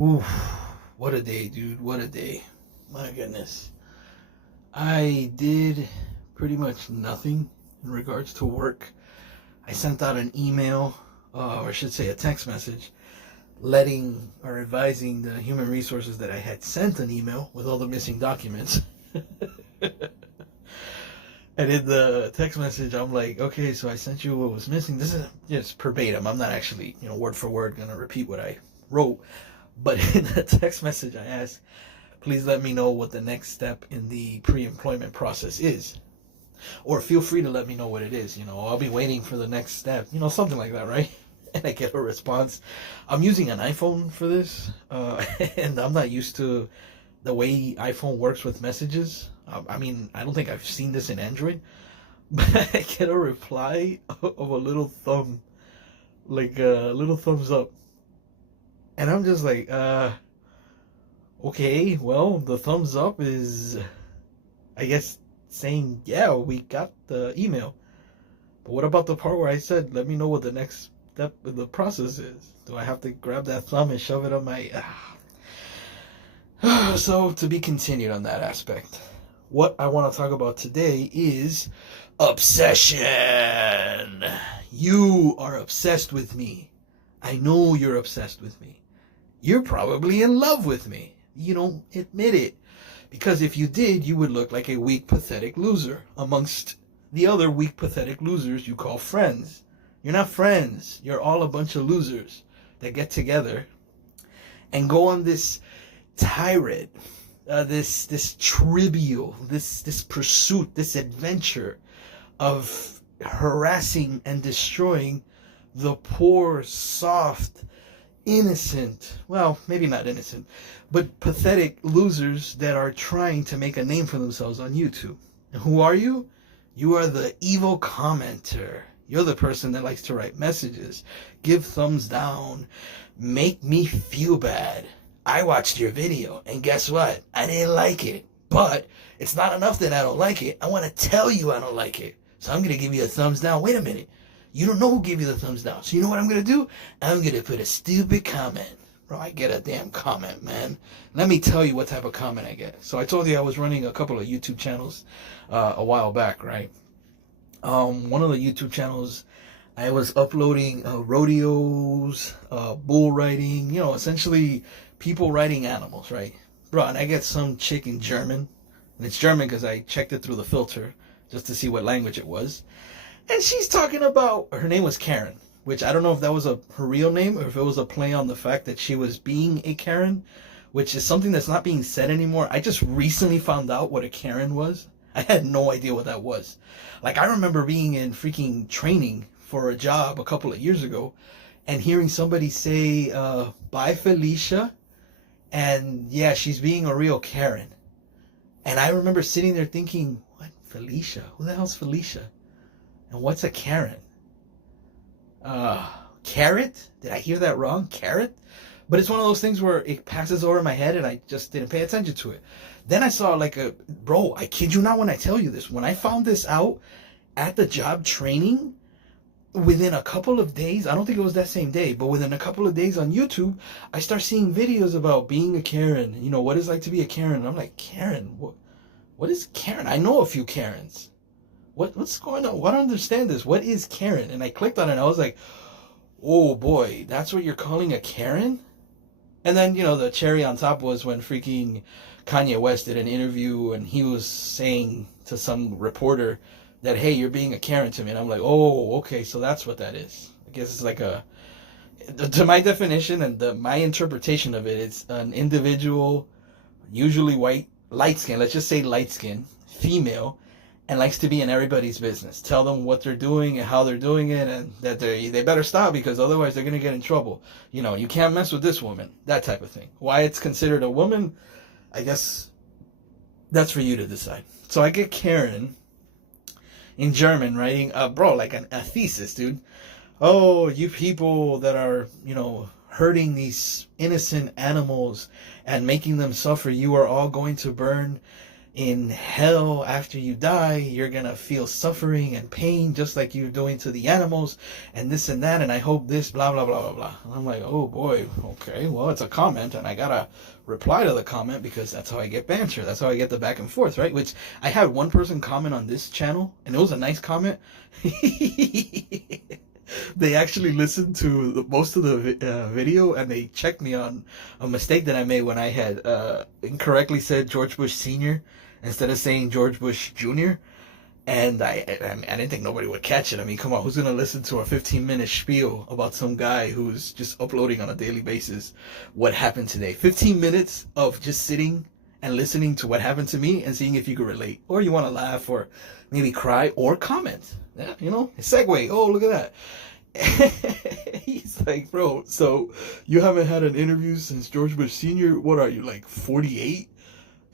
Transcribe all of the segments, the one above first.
Oof, what a day, dude. What a day. My goodness. I did pretty much nothing in regards to work. I sent out an email, or I should say a text message, letting or advising the human resources that I had sent an email with all the missing documents. And in the text message, I'm like, okay, so I sent you what was missing. This is just verbatim. I'm not actually, word for word going to repeat what I wrote. But in the text message, I asked, please let me know what the next step in the pre-employment process is. Or feel free to let me know what it is. I'll be waiting for the next step. Something like that, right? And I get a response. I'm using an iPhone for this, and I'm not used to the way iPhone works with messages. I don't think I've seen this in Android, but I get a reply of a little thumb, like a little thumbs up. And I'm just like, okay, well, the thumbs up is, I guess, saying, yeah, we got the email. But what about the part where I said, let me know what the next step in the process is? Do I have to grab that thumb and shove it on my... So, to be continued on that aspect. What I want to talk about today is obsession. You are obsessed with me. I know you're obsessed with me. You're probably in love with me. You don't admit it. Because if you did, you would look like a weak, pathetic loser amongst the other weak, pathetic losers you call friends. You're not friends. You're all a bunch of losers that get together and go on this tirade, this trivial, this pursuit, this adventure of harassing and destroying the poor, soft, innocent, well, maybe not innocent, but pathetic losers that are trying to make a name for themselves on YouTube. And who are you? You are the evil commenter. You're the person that likes to write messages, give thumbs down, make me feel bad. I watched your video, and guess what? I didn't like it. But it's not enough that I don't like it. I want to tell you I don't like it. So I'm going to give you a thumbs down. Wait a minute. You don't know who gave you the thumbs down. So you know what I'm going to do? I'm going to put a stupid comment. Bro, I get a damn comment, man. Let me tell you what type of comment I get. So I told you I was running a couple of YouTube channels a while back, right? One of the YouTube channels, I was uploading rodeos, bull riding, essentially people riding animals, right? Bro, and I get some chick in German. And it's German because I checked it through the filter just to see what language it was. And she's talking about, her name was Karen, which I don't know if that was her real name or if it was a play on the fact that she was being a Karen, which is something that's not being said anymore. I just recently found out what a Karen was. I had no idea what that was. Like, I remember being in freaking training for a job a couple of years ago and hearing somebody say, bye, Felicia. And yeah, she's being a real Karen. And I remember sitting there thinking, what? Felicia? Who the hell's Felicia? And what's a Karen? Carrot? Did I hear that wrong? Carrot? But it's one of those things where it passes over my head and I just didn't pay attention to it. Then I saw bro, I kid you not when I tell you this. When I found this out at the job training, within a couple of days, I don't think it was that same day, but within a couple of days on YouTube, I start seeing videos about being a Karen. What it's like to be a Karen. And I'm like, Karen? What is Karen? I know a few Karens. What's going on? I don't understand this. What is Karen? And I clicked on it and I was like, oh boy, that's what you're calling a Karen? And then, the cherry on top was when freaking Kanye West did an interview and he was saying to some reporter that, hey, you're being a Karen to me. And I'm like, oh, okay, so that's what that is. I guess it's like to my definition and my interpretation of it, it's an individual, usually white, light skin, let's just say light skin, female, and likes to be in everybody's business. Tell them what they're doing and how they're doing it, and that they better stop because otherwise they're going to get in trouble. You can't mess with this woman, that type of thing. Why it's considered a woman, I guess that's for you to decide. So I get Karen in German writing, bro, like a thesis, dude. Oh, you people that are, hurting these innocent animals and making them suffer, you are all going to burn in hell after you die, you're gonna feel suffering and pain just like you're doing to the animals, and this and that, and I hope this, blah, blah, blah, blah, blah. And I'm like, oh boy, okay, well, it's a comment, and I gotta reply to the comment because that's how I get banter. That's how I get the back and forth, right? Which I had one person comment on this channel, and it was a nice comment. They actually listened to most of the video, and they checked me on a mistake that I made when I had incorrectly said George Bush Sr. instead of saying George Bush Jr. And I didn't think nobody would catch it. I mean, come on, who's going to listen to a 15-minute spiel about some guy who's just uploading on a daily basis what happened today? 15 minutes of just sitting and listening to what happened to me and seeing if you could relate. Or you want to laugh or maybe cry or comment. Yeah, you know, segue. Oh, look at that. He's like, bro, so you haven't had an interview since George Bush Sr.? What are you, like 48?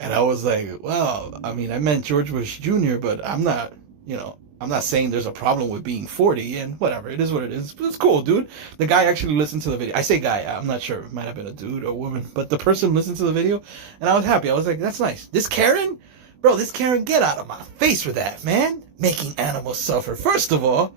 And I was like, well, I mean, I meant George Bush Jr., but I'm not, you know, I'm not saying there's a problem with being 40, and whatever, it is what it is. But it's cool, dude. The guy actually listened to the video. I say guy, I'm not sure. It might have been a dude or a woman, but the person listened to the video, and I was happy. I was like, that's nice. This Karen, bro, this Karen, get out of my face with that, man. Making animals suffer. First of all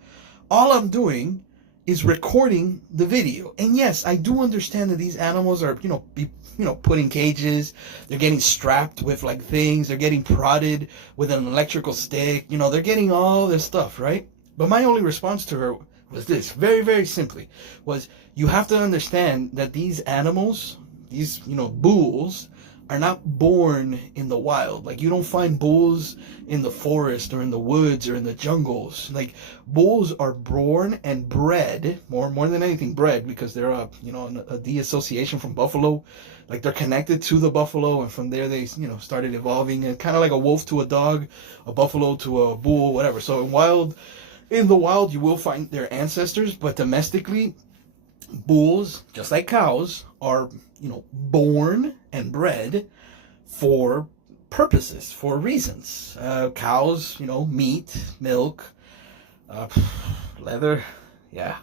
I'm doing is recording the video. And yes, I do understand that these animals are, put in cages. They're getting strapped with like things. They're getting prodded with an electrical stick. They're getting all this stuff, right? But my only response to her was this, very, very simply, was you have to understand that these animals, these, bulls, are not born in the wild. Like, you don't find bulls in the forest or in the woods or in the jungles. Like, bulls are born and bred, more than anything bred, because they're a deassociation from buffalo. Like, they're connected to the buffalo, and from there they, started evolving, and kind of like a wolf to a dog, a buffalo to a bull, whatever. So in the wild, you will find their ancestors, but domestically, bulls, just like cows, are, born and bred for purposes, for reasons. Cows, meat, milk, leather, yeah.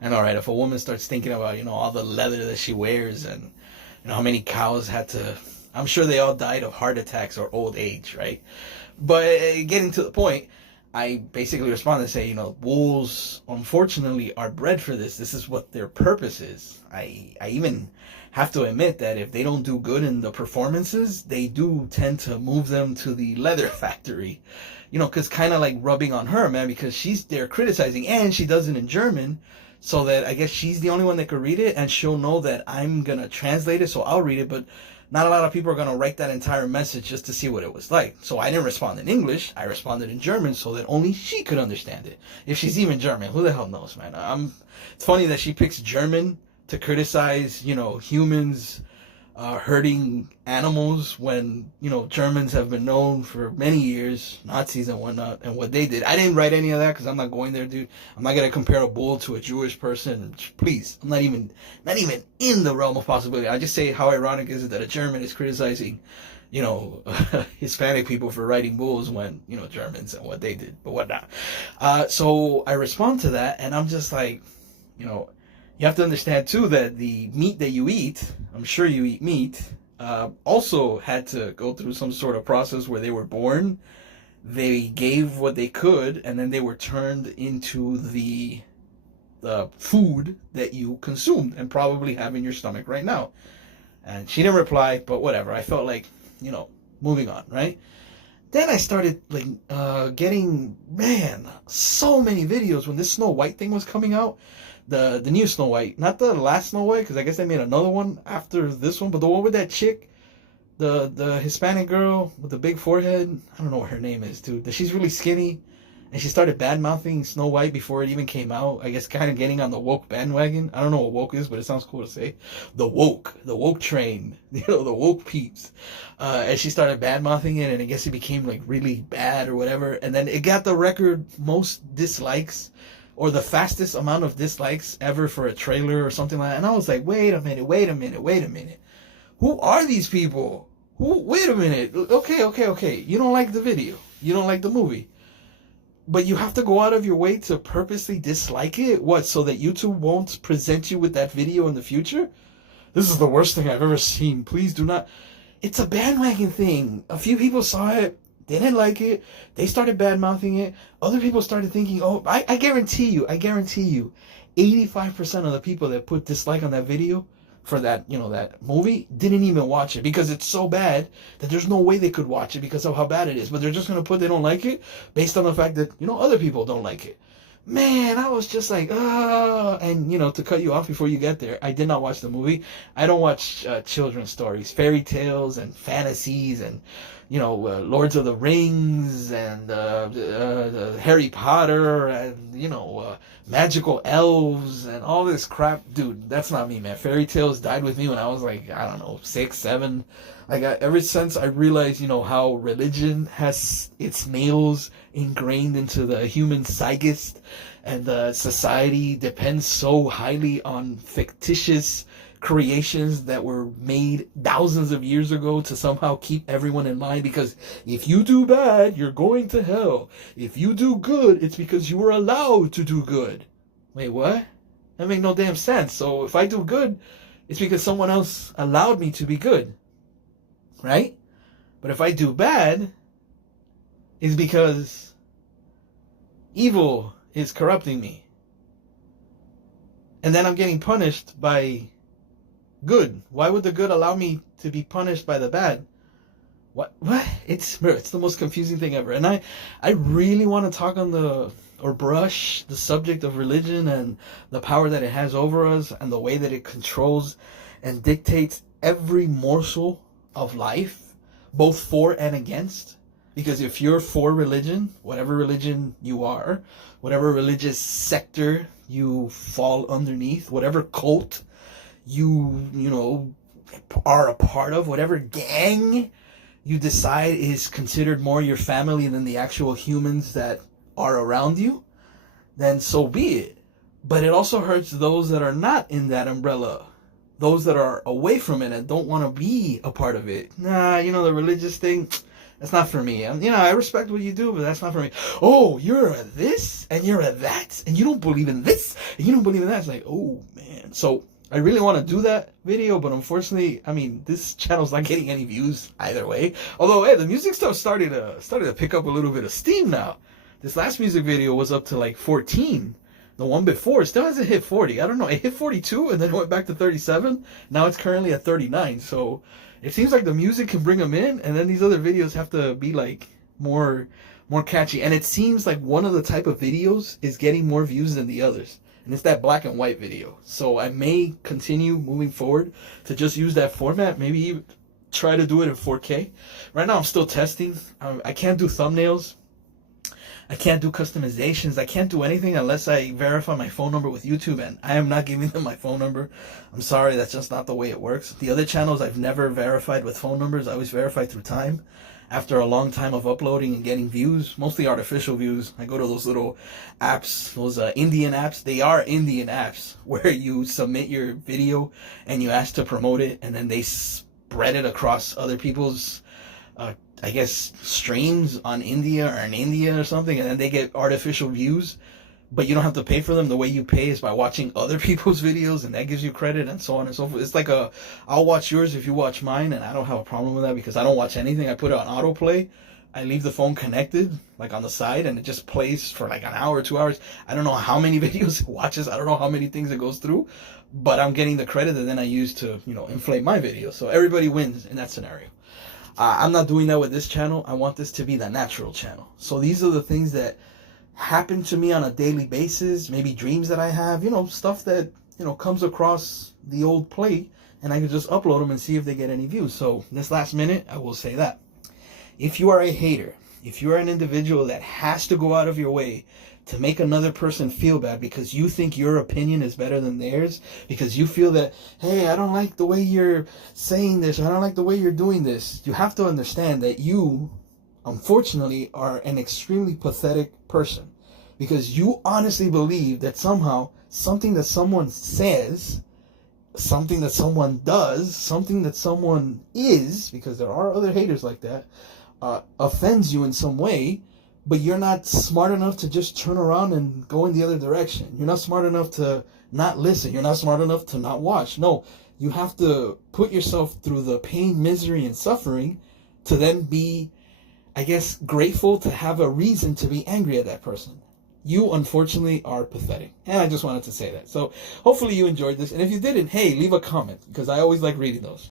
And all right, if a woman starts thinking about, all the leather that she wears and, how many cows had to, I'm sure they all died of heart attacks or old age, right? But getting to the point, I basically respond and say, wolves, unfortunately, are bred for this. This is what their purpose is. I even have to admit that if they don't do good in the performances, they do tend to move them to the leather factory. Because kind of like rubbing on her, man, because they're criticizing, and she does it in German, so that I guess she's the only one that could read it, and she'll know that I'm going to translate it, so I'll read it, but not a lot of people are going to write that entire message just to see what it was like. So I didn't respond in English. I responded in German so that only she could understand it. If she's even German, who the hell knows, man? It's funny that she picks German to criticize, humans hurting animals when, Germans have been known for many years, Nazis and whatnot, and what they did. I didn't write any of that because I'm not going there, dude. I'm not going to compare a bull to a Jewish person. Please, I'm not even in the realm of possibility. I just say how ironic is it that a German is criticizing, Hispanic people for riding bulls when, Germans and what they did, but whatnot. So I respond to that, and I'm just like, you have to understand, too, that the meat that you eat, I'm sure you eat meat, also had to go through some sort of process where they were born. They gave what they could, and then they were turned into the food that you consumed and probably have in your stomach right now. And she didn't reply, but whatever. I felt like, moving on, right? Then I started getting, so many videos when this Snow White thing was coming out. The new Snow White, not the last Snow White, because I guess they made another one after this one, but the one with that chick, the Hispanic girl with the big forehead, I don't know what her name is, dude. She's really skinny, and she started bad-mouthing Snow White before it even came out. I guess kind of getting on the woke bandwagon. I don't know what woke is, but it sounds cool to say. The woke train, the woke peeps. And she started bad-mouthing it, and I guess it became like really bad or whatever, and then it got the record most dislikes, or the fastest amount of dislikes ever for a trailer or something like that. And I was like, wait a minute. Who are these people? Wait a minute. Okay. You don't like the video. You don't like the movie. But you have to go out of your way to purposely dislike it? What, so that YouTube won't present you with that video in the future? This is the worst thing I've ever seen. Please do not. it's a bandwagon thing. A few people saw it, they didn't like it, they started bad mouthing it. Other people started thinking, oh, I guarantee you, 85% of the people that put dislike on that video for that, that movie didn't even watch it because it's so bad that there's no way they could watch it because of how bad it is. But they're just going to put they don't like it based on the fact that, other people don't like it. Man, I was just like, and to cut you off before you get there, I did not watch the movie. I don't watch children's stories, fairy tales and fantasies and, Lords of the Rings and Harry Potter and, magical elves and all this crap. Dude, that's not me, man. Fairy tales died with me when I was like, I don't know, 6, 7. Ever since I realized, how religion has its nails ingrained into the human psyche, and the society depends so highly on fictitious creations that were made thousands of years ago to somehow keep everyone in line, because if you do bad, you're going to hell. If you do good, it's because you were allowed to do good. Wait, what? That makes no damn sense. So if I do good, it's because someone else allowed me to be good. Right? But if I do bad, it's because evil is corrupting me. And then I'm getting punished by good. Why would the good allow me to be punished by the bad? What? It's the most confusing thing ever. And I really want to talk on brush the subject of religion and the power that it has over us and the way that it controls and dictates every morsel of life, both for and against. Because if you're for religion, whatever religion you are, whatever religious sector you fall underneath, whatever cult you are a part of, whatever gang you decide is considered more your family than the actual humans that are around you, then so be it. But it also hurts those that are not in that umbrella, those that are away from it and don't want to be a part of it. Nah, the religious thing, that's not for me. I respect what you do, but that's not for me. Oh, you're a this and you're a that and you don't believe in this and you don't believe in that. It's like, oh man. So I really want to do that video, but unfortunately, this channel's not getting any views either way. Although, hey, the music stuff started to pick up a little bit of steam now. This last music video was up to like 14. The one before still hasn't hit 40. I don't know. It hit 42 and then it went back to 37. Now it's currently at 39. So it seems like the music can bring them in, and then these other videos have to be like more catchy. And it seems like one of the type of videos is getting more views than the others. And it's that black and white video. So I may continue moving forward to just use that format. Maybe try to do it in 4K. Right now I'm still testing. I can't do thumbnails. I can't do customizations. I can't do anything unless I verify my phone number with YouTube, and I am not giving them my phone number. I'm sorry, that's just not the way it works. The other channels I've never verified with phone numbers. I always verify through time. After a long time of uploading and getting views, mostly artificial views, I go to those little apps, those Indian apps. They are Indian apps where you submit your video and you ask to promote it, and then they spread it across other people's I guess streams on India or in India or something, and then they get artificial views, but you don't have to pay for them. The way you pay is by watching other people's videos, and that gives you credit, and so on and so forth. It's like I'll watch yours if you watch mine, and I don't have a problem with that because I don't watch anything. I put it on autoplay. I leave the phone connected, like on the side, and it just plays for like an hour, 2 hours. I don't know how many videos it watches. I don't know how many things it goes through, but I'm getting the credit that then I use to, inflate my video. So everybody wins in that scenario. I'm not doing that with this channel. I want this to be the natural channel. So these are the things that happen to me on a daily basis, maybe dreams that I have, stuff that, comes across the old plate, and I can just upload them and see if they get any views. So this last minute, I will say that. If you are a hater, if you are an individual that has to go out of your way to make another person feel bad because you think your opinion is better than theirs, because you feel that, hey, I don't like the way you're saying this, or I don't like the way you're doing this, you have to understand that you, unfortunately, are an extremely pathetic person, because you honestly believe that somehow something that someone says, something that someone does, something that someone is, because there are other haters like that, offends you in some way. But you're not smart enough to just turn around and go in the other direction. You're not smart enough to not listen. You're not smart enough to not watch. No, You have to put yourself through the pain, misery, and suffering to then be, I guess, grateful to have a reason to be angry at that person. You, unfortunately, are pathetic. And I just wanted to say that. So hopefully you enjoyed this. And if you didn't, hey, leave a comment, because I always like reading those.